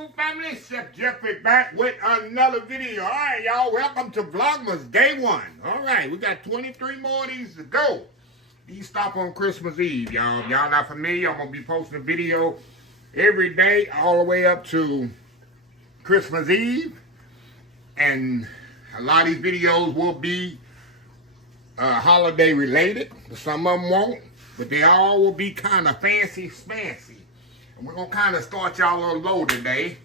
beautiful family. Chef Jeffrey back with another video. All right, y'all. Welcome to VlogMas Day 1. All right, we got 23 more of these to go. These stop on Christmas Eve, y'all. If y'all not familiar, I'm going to be posting a video every day all the way up to Christmas Eve. And a lot of these videos will be holiday related. Some of them won't, but they all will be kind of fancy. And we're going to kind of start y'all a little low today.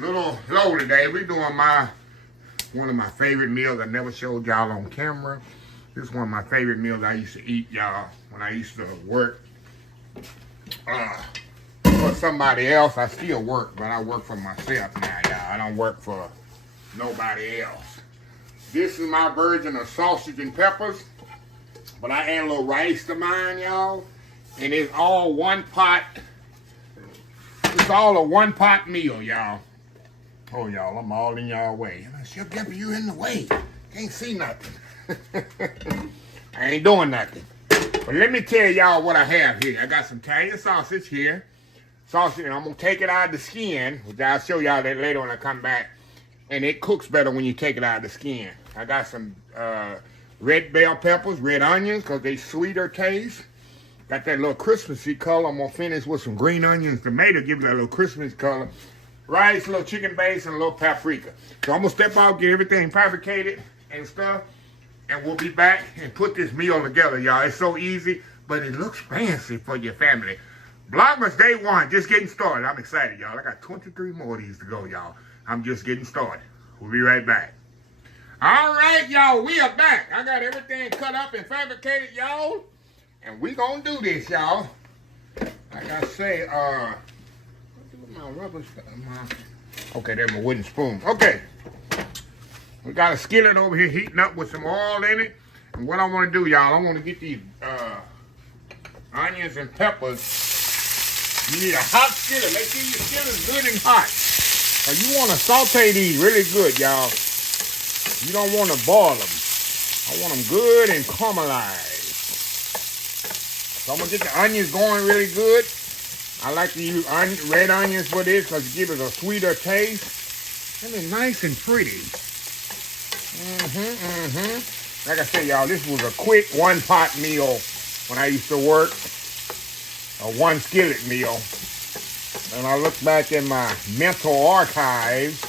We're doing one of my favorite meals I never showed y'all on camera. This is one of my favorite meals I used to eat, y'all, when I used to work for somebody else. I still work, but I work for myself now, y'all. I don't work for nobody else. This is my version of sausage and peppers, but I add a little rice to mine, y'all. And it's all one pot. It's all a one pot meal, y'all. Oh, y'all, I'm all in y'all way. Chef Jeffrey, you in the way. Can't see nothing. I ain't doing nothing. But let me tell y'all what I have here. I got some Italian sausage here. Sausage, and I'm going to take it out of the skin, which I'll show y'all that later when I come back. And it cooks better when you take it out of the skin. I got some red bell peppers, red onions, because they sweeter taste. Got that little Christmassy color. I'm going to finish with some green onions, tomato, give it a little Christmas color. Rice, a little chicken base, and a little paprika. So I'm going to step out, get everything fabricated and stuff. And we'll be back and put this meal together, y'all. It's so easy, but it looks fancy for your family. VlogMas Day 1, just getting started. I'm excited, y'all. I got 23 more of these to go, y'all. I'm just getting started. We'll be right back. All right, y'all. We are back. I got everything cut up and fabricated, y'all. And we gonna do this, y'all. Like I say, my rubber stuff. Okay, there's my wooden spoon. Okay. We got a skillet over here heating up with some oil in it. And what I want to do, y'all, I want to get these onions and peppers. You need a hot skillet. Make sure your skillet is good and hot. Now, you want to saute these really good, y'all. You don't want to boil them. I want them good and caramelized. So I'm going to get the onions going really good. I like to use red onions for this because it gives it a sweeter taste. And they're nice and pretty. Like I said, y'all, this was a quick one-pot meal when I used to work. A one skillet meal. And I look back in my mental archives.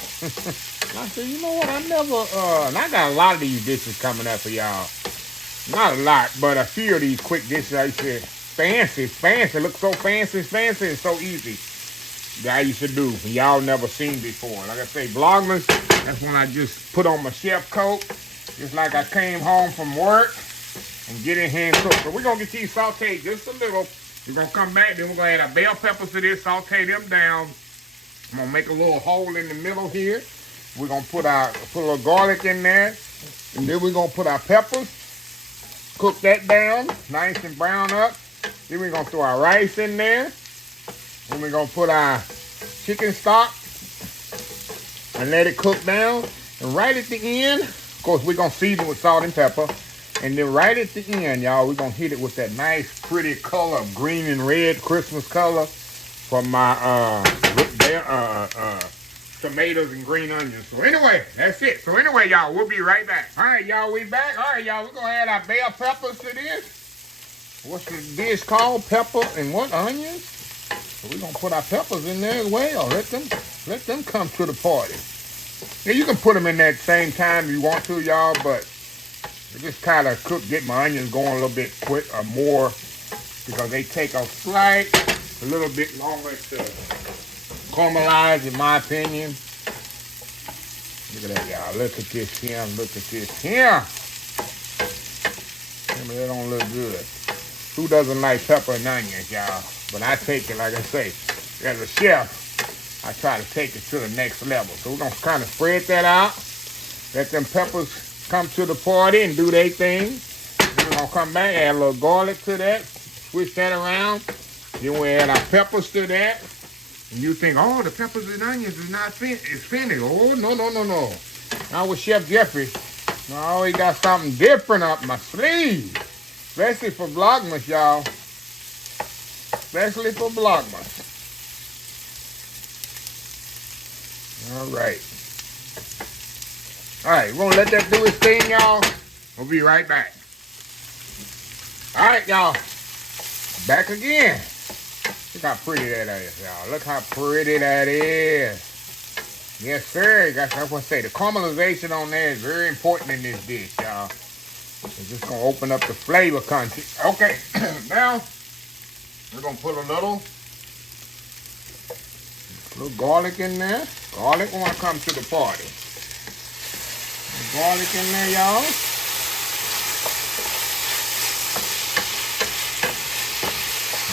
I said, you know what, I never, and I got a lot of these dishes coming up for y'all. Not a lot, but a few of these quick dishes I used to, fancy, look so fancy, and so easy. That I used to do, and y'all never seen before. Like I say, VlogMas, that's when I just put on my chef coat, just like I came home from work, and get in here and cook. So we're going to get these sauteed just a little. We're going to come back, then we're going to add our bell peppers to this, saute them down. I'm going to make a little hole in the middle here. We're going to put a little garlic in there, and then we're going to put our peppers, cook that down, nice and brown up. Then we're going to throw our rice in there. Then we're going to put our chicken stock and let it cook down. And right at the end, of course, we're going to season with salt and pepper. And then right at the end, y'all, we're going to hit it with that nice, pretty color of green and red Christmas color from my tomatoes and green onions. So anyway, that's it. So anyway, y'all, we'll be right back. All right, y'all, we back. All right, y'all, we're going to add our bell peppers to this. What's the dish called? Pepper and what? Onions? So we're going to put our peppers in there as well. Let them come to the party. Yeah, you can put them in there at the same time if you want to, y'all, but just kind of get my onions going a little bit quick or more because they take a little bit longer to caramelize, in my opinion. Look at that, y'all. Look at this here. Look at this here. That don't look good. Who doesn't like pepper and onions, y'all? But I take it, like I say, as a chef, I try to take it to the next level. So we're going to kind of spread that out. Let them peppers come to the party and do their thing. Then we're going to come back, add a little garlic to that, switch that around. Then we add our peppers to that. And you think, oh, the peppers and onions is not finished. Oh, no. Not with Chef Jeffrey. I always got something different up my sleeve. Especially for VlogMas, y'all. Especially for VlogMas. All right. All right, we're gonna let that do its thing, y'all. We'll be right back. All right, y'all. Back again. Look how pretty that is, y'all. Look how pretty that is. Yes, sir. That's what I say. The caramelization on there is very important in this dish, y'all. It's just gonna open up the flavor content. Okay, now we're gonna put a little garlic in there. Garlic wanna come to the party. Garlic in there, y'all.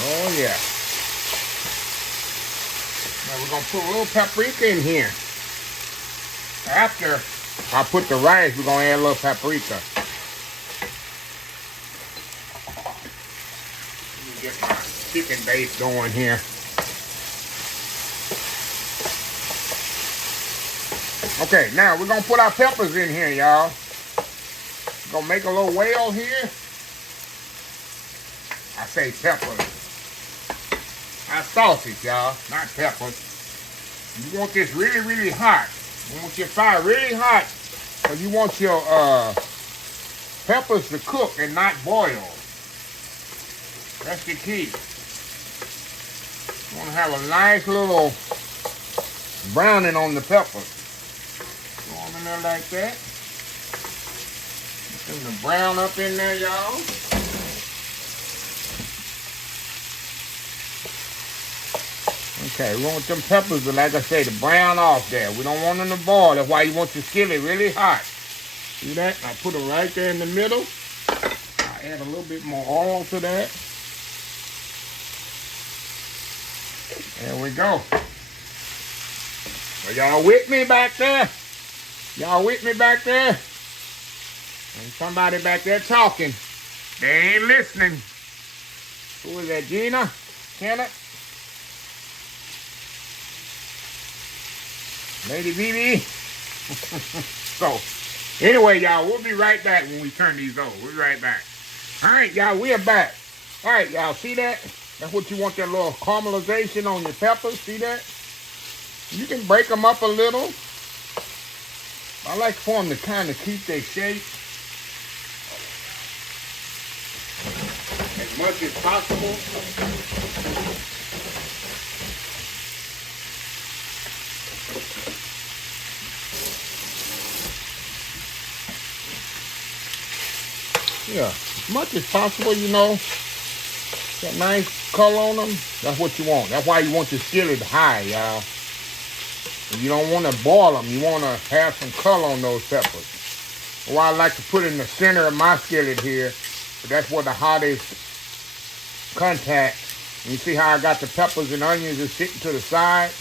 Oh yeah. Now we're gonna put a little paprika in here. After I put the rice, we're gonna add a little paprika. Let me get my chicken base going here. Okay, now we're gonna put our peppers in here, y'all. We're gonna make a little whale here. I say peppers. Not sausage, y'all, not peppers. You want this really, really hot. You want your fire really hot, because you want your peppers to cook and not boil. That's the key. You want to have a nice little browning on the peppers. Go on in there like that. Get them to brown up in there, y'all. Okay, we want them peppers to, like I say, to brown off there. We don't want them to boil. That's why you want your skillet really hot. See that? I put them right there in the middle. I add a little bit more oil to that. There we go. Are y'all with me back there? Y'all with me back there? And somebody back there talking. They ain't listening. Who is that, Gina? Kenneth? Lady BB. So, anyway, y'all, we'll be right back when we turn these over. We'll be right back. All right, y'all, we are back. All right, y'all, see that? That's what you want, that little caramelization on your peppers. See that? You can break them up a little. I like for them to kind of keep their shape as much as possible. Yeah, as much as possible, you know. That nice color on them, that's what you want. That's why you want your skillet high, y'all. You don't want to boil them. You want to have some color on those peppers. Well, I like to put in the center of my skillet here. That's where the hottest contact. And you see how I got the peppers and onions just sitting to the side?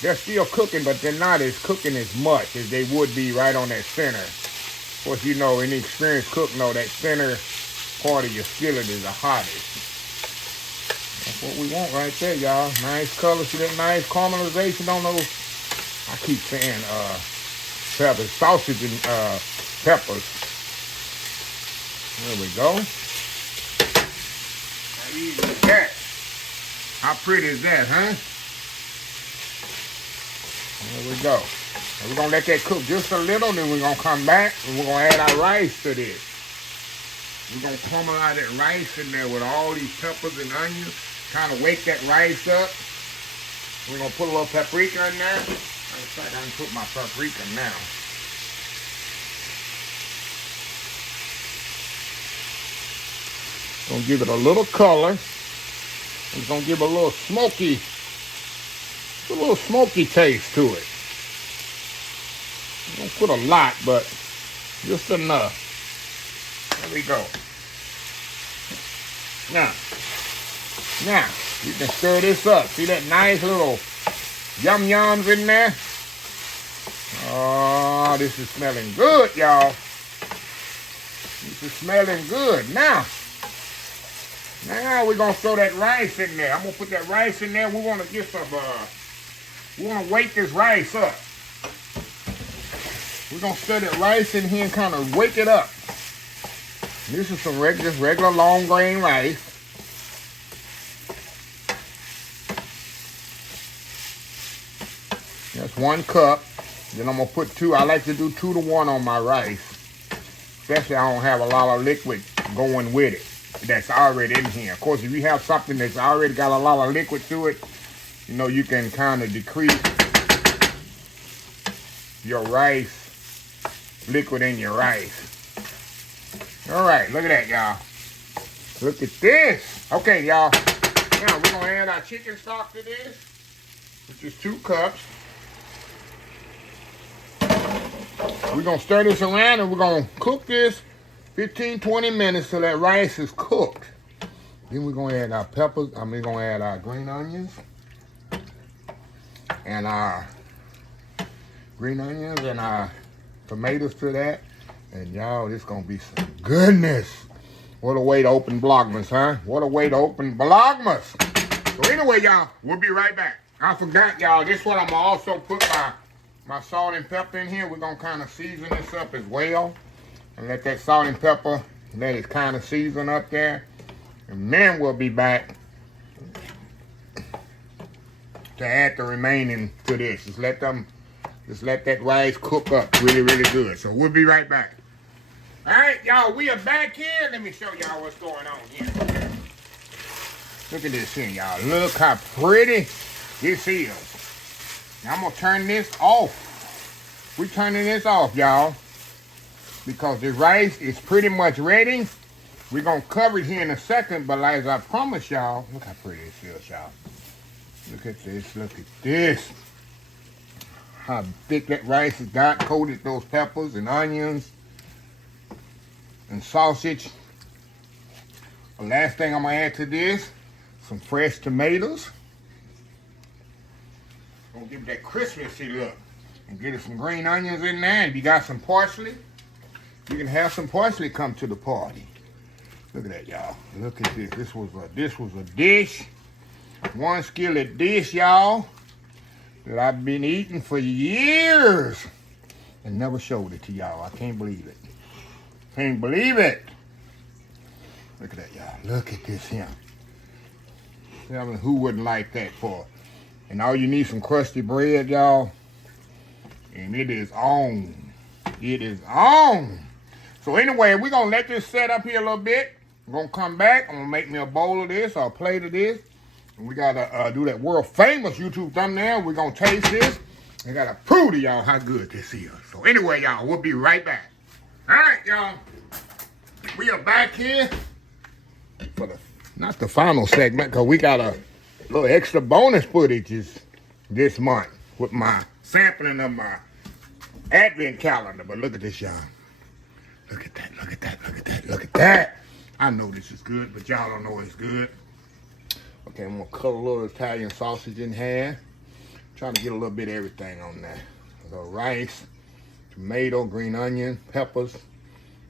They're still cooking, but they're not as cooking as much as they would be right on that center. Of course, you know, any experienced cook know that center part of your skillet is the hottest. That's what we want right there, y'all. Nice color. See that nice caramelization on those? I keep saying peppers, sausage and peppers. There we go. How easy is that? How pretty is that, huh? There we go. And we're going to let that cook just a little, then we're going to come back and we're going to add our rice to this. We're going to caramelize that rice in there with all these peppers and onions. Kind of wake that rice up. We're going to put a little paprika in there. Matter of fact, I can put my paprika now. Gonna give it a little color. It's gonna give a little smoky taste to it. Don't put a lot, but just enough. There we go. Now, you can stir this up. See that nice little yum-yums in there? Oh, this is smelling good, y'all. This is smelling good. Now we're going to throw that rice in there. I'm going to put that rice in there. We want to get some, we want to wake this rice up. We're going to stir that rice in here and kind of wake it up. This is some regular long grain rice. That's 1 cup. Then I'm gonna put 2. I like to do 2 to 1 on my rice, especially I don't have a lot of liquid going with it that's already in here. Of course, if you have something that's already got a lot of liquid to it, you know, you can kind of decrease your rice, liquid in your rice. All right, look at that, y'all. Look at this. Okay, y'all. Now we're gonna add our chicken stock to this, which is 2 cups. We're gonna stir this around and we're gonna cook this 15-20 minutes till that rice is cooked. Then we're gonna add our peppers. We're gonna add our green onions and our tomatoes to that. And y'all, this gonna be some goodness. What a way to open VlogMas, huh? What a way to open VlogMas. So anyway, y'all, we'll be right back. I forgot, y'all, this is what I'm gonna also put my salt and pepper in here. We're gonna kind of season this up as well. And let that salt and pepper, let it kind of season up there. And then we'll be back to add the remaining to this. Just let that rice cook up really, really good. So we'll be right back. All right, y'all, we are back here. Let me show y'all what's going on here. Look at this here, y'all. Look how pretty this is. Now I'm gonna turn this off. We're turning this off, y'all, because the rice is pretty much ready. We're gonna cover it here in a second, but as I promised y'all, look how pretty this is, y'all. Look at this, look at this. How thick that rice has got, coated those peppers and onions and sausage. The last thing I'm gonna add to this, some fresh tomatoes. Gonna give it that Christmassy look. And get it some green onions in there. And if you got some parsley, you can have some parsley come to the party. Look at that, y'all. Look at this. This was a dish, one skillet dish, y'all, that I've been eating for years and never showed it to y'all. I can't believe it. Can't believe it. Look at that, y'all. Look at this here. Tell me who wouldn't like that for? And all you need some crusty bread, y'all. And it is on. It is on. So anyway, we're going to let this set up here a little bit. I'm going to come back. I'm going to make me a bowl of this or a plate of this. And we got to do that world famous YouTube thumbnail. We're going to taste this. I got to prove to y'all how good this is. So anyway, y'all, we'll be right back. All right, y'all. We are back here for not the final segment, because we got a little extra bonus footage this month with my sampling of my advent calendar. But look at this, y'all. Look at that, look at that, look at that, look at that. I know this is good, but y'all don't know it's good. Okay, I'm gonna cut a little Italian sausage in half. Trying to get a little bit of everything on there. A little rice, tomato, green onion, peppers,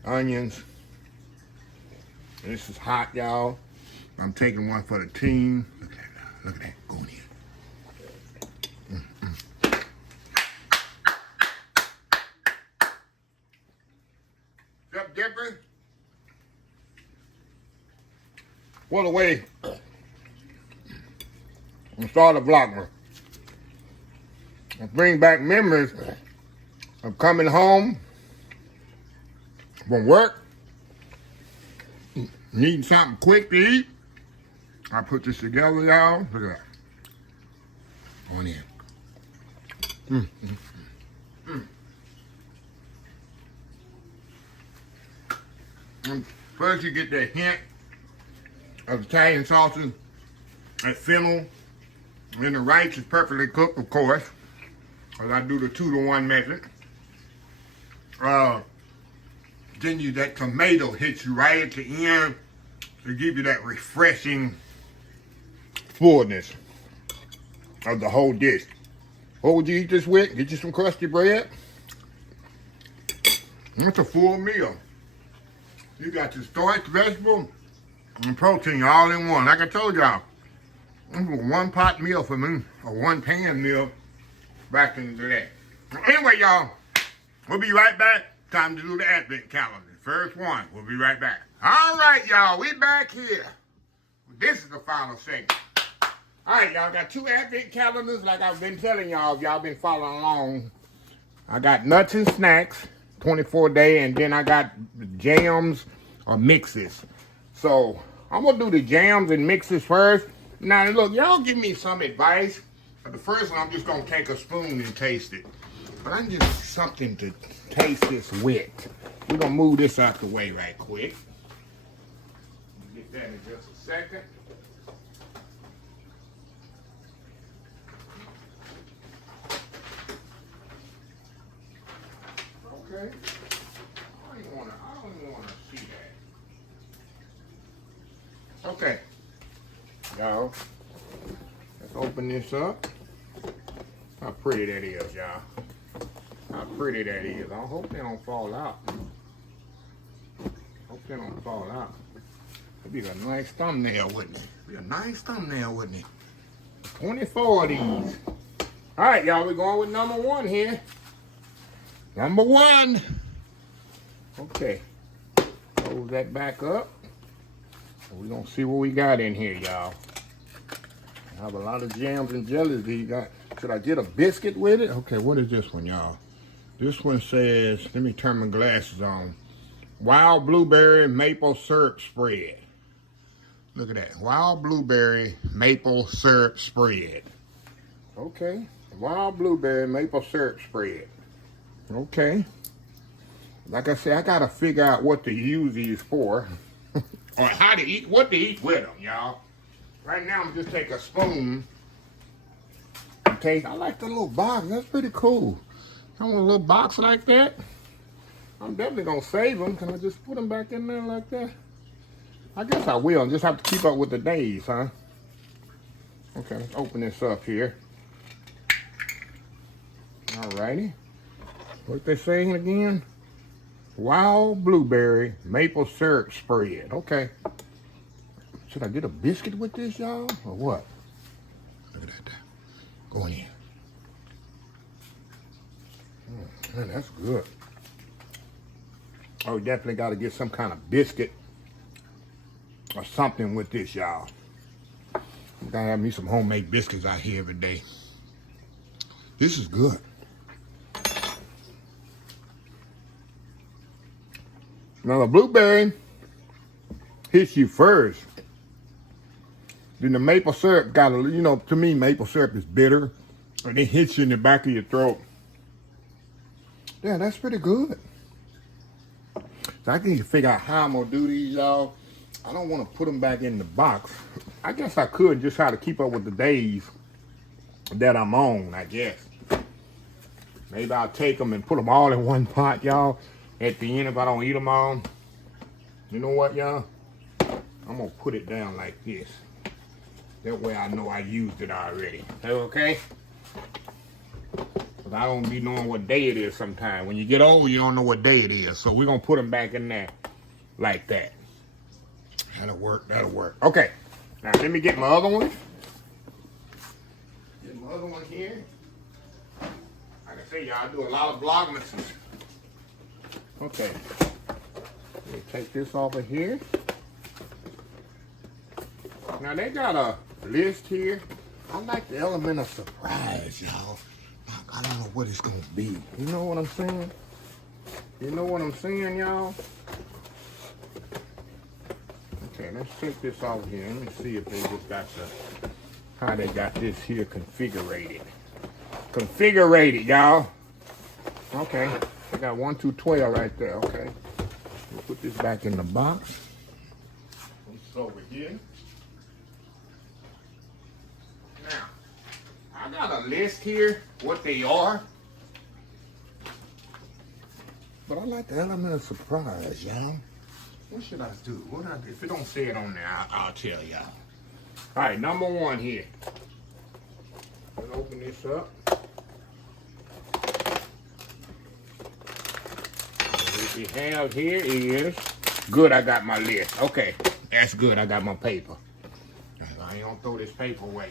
onions. This is hot, y'all. I'm taking one for the team. Look at that, look at that, going in. What's up, Dipper? What a way to start a vlogmas. And bring back memories of coming home from work, needing something quick to eat. I put this together, y'all. Look at that. On in. First, you get that hint of Italian sausage, that fennel, and the rice is perfectly cooked, of course, because I do the 2-to-1 method. Then that tomato hits you right at the end to give you that refreshing fullness of the whole dish. What would you eat this with? Get you some crusty bread. That's a full meal. You got your starch, vegetable, and protein all in one. Like I told y'all, this was a one-pot meal for me, a one-pan meal back in the day. Anyway, y'all, we'll be right back. Time to do the advent calendar. First one. We'll be right back. All right, y'all, we back here. This is the final segment. All right, y'all, got 2 advent calendars like I've been telling y'all. If y'all been following along I got nuts and snacks, 24-day, and then I got jams or mixes. So I'm gonna do the jams and mixes first. Now look, y'all give me some advice. But the first one, I'm just gonna take a spoon and taste it. But I need something to taste this with. We're gonna move this out the way right quick. Get that in just a second. Okay. I don't even wanna see that. Okay. Y'all, let's open this up. How pretty that is, y'all. How pretty that is. I hope they don't fall out. Hope they don't fall out. It'd be a nice thumbnail, wouldn't it? Be a nice thumbnail, wouldn't it? 24 of these. All right, y'all, we're going with number one here. Number one. Okay. Close that back up. We're going to see what we got in here, y'all. I have a lot of jams and jellies. Should I get a biscuit with it? Okay, what is this one, y'all? This one says, let me turn my glasses on. Wild blueberry maple syrup spread. Look at that. Wild blueberry maple syrup spread. Okay. Wild blueberry maple syrup spread. Okay. Like I said, I got to figure out what to use these for. Or how to eat, what to eat with them, y'all. Right now, I'm just take a spoon and taste. I like the little box. That's pretty cool. I want a little box like that. I'm definitely going to save them. Can I just put them back in there like that? I guess I will. I just have to keep up with the days, huh? Okay, let's open this up here. Alrighty. What they saying again? Wild blueberry maple syrup spread. Okay. Should I get a biscuit with this, y'all, or what? Look at that. Go in here. Man, that's good. Oh, definitely got to get some kind of biscuit or something with this, y'all. Gotta have me some homemade biscuits out here every day. This is good. Now the blueberry hits you first. Then the maple syrup got a, you know, to me maple syrup is bitter. And it hits you in the back of your throat. Yeah, that's pretty good. So I can figure out how I'm gonna do these, y'all. I don't want to put them back in the box. I guess I could just try to keep up with the days that I'm on, I guess. Maybe I'll take them and put them all in one pot, y'all. At the end, if I don't eat them all, you know what, y'all? I'm gonna put it down like this. That way I know I used it already. Okay? Because I don't be knowing what day it is sometimes. When you get old, you don't know what day it is. So we're gonna put them back in there like that. That'll work, that'll work. Okay, now let me get my other one. Get my other one here. Like I say, y'all, I do a lot of VlogMas. Okay, let me take this off of here. Now they got a list here. I like the element of surprise, y'all. I don't know what it's gonna be. You know what I'm saying? You know what I'm saying, y'all? Okay, let's take this off here. Let me see if they just got the, how they got this here configured. Configured, y'all. Okay, I got 1 through 12 right there. Okay, we'll put this back in the box. It's over here. Now, I got a list here, what they are. But I like the element of surprise, y'all. What should I do? What I do? If it don't say it on there, I'll tell y'all. All right, number one here. Let's open this up. What we have here is, good, I got my list. Okay, that's good, I got my paper. I ain't gonna throw this paper away.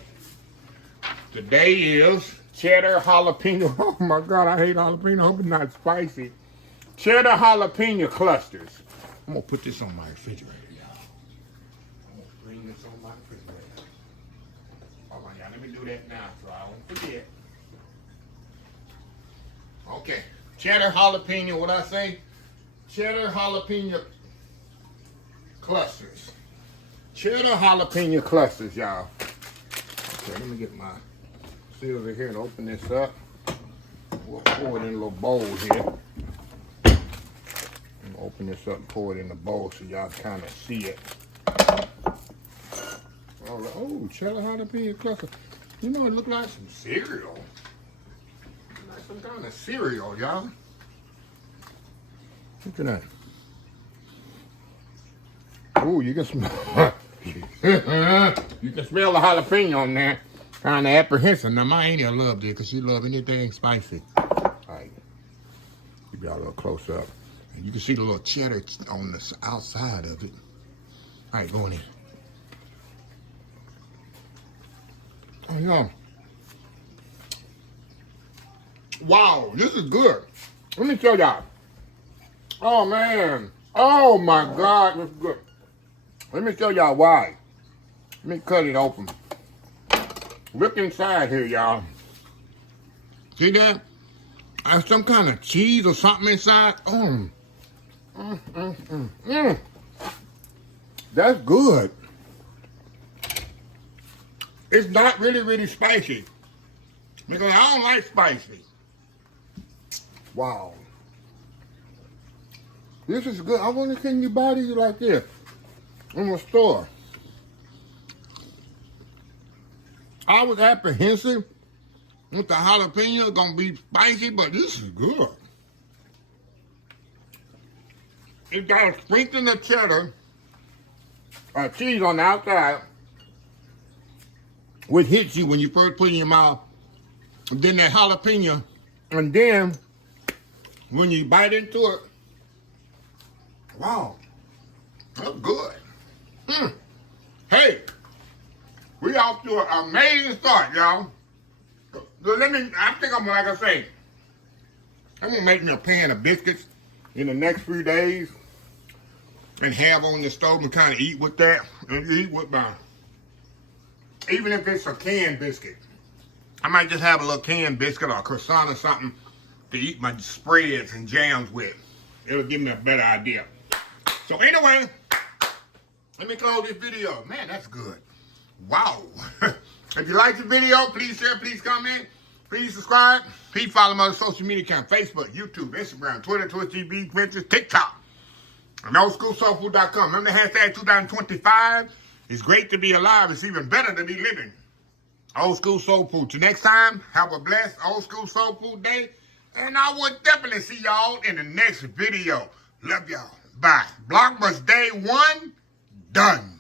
Today is cheddar jalapeno. Oh my God, I hate jalapeno. I hope it's not spicy. Cheddar jalapeno clusters. I'm gonna put this on my refrigerator, y'all. I'm gonna bring this on my refrigerator. All right, y'all, let me do that now so I won't forget. Okay, cheddar jalapeno, what I say? Cheddar jalapeno clusters. Cheddar jalapeno clusters, y'all. Okay, let me get my silver here and open this up. We'll pour it in a little bowl here. And open this up and pour it in the bowl so y'all kind of see it. Oh, cheddar jalapeno cluster. You know, it look like some cereal. Like some kind of cereal, y'all. Look at that. Oh, you can smell. You can smell the jalapeno on there. Kind of apprehensive. Now, my auntie loved it because she loves anything spicy. All right. Give y'all a little close up. And you can see the little cheddar on the outside of it. All right, go in here. Oh, yeah. Wow, this is good. Let me show y'all. Oh, man. Oh, my God, this is good. Let me show y'all why. Let me cut it open. Look inside here, y'all. See that? There's some kind of cheese or something inside. That's good. It's not really spicy. Because I don't like spicy. Wow. This is good. I wonder can you buy these like this in the store. I was apprehensive with the jalapeno gonna be spicy, but this is good. It got a sprinkling of cheddar, cheese on the outside, which hits you when you first put it in your mouth. And then that jalapeno, and then when you bite into it, wow, that's good. Hey, we off to an amazing start, y'all. I think I'm like I say, I'm gonna make me a pan of biscuits in the next few days and have on the stove and kind of eat with that and eat with my, even if it's a canned biscuit. I might just have a little canned biscuit or a croissant or something to eat my spreads and jams with. It'll give me a better idea. So anyway, let me close this video. Man, that's good. Wow. If you like the video, please share, please comment, please subscribe. Please follow my social media account, Facebook, YouTube, Instagram, Twitter, Twitch TV, Pinterest, TikTok, and oldschoolsoulfood.com. Remember the hashtag 2025? It's great to be alive. It's even better to be living. Old School Soul Food. Till next time, have a blessed Old School Soul Food day. And I will definitely see y'all in the next video. Love y'all. Bye. VlogMas Day 1, done.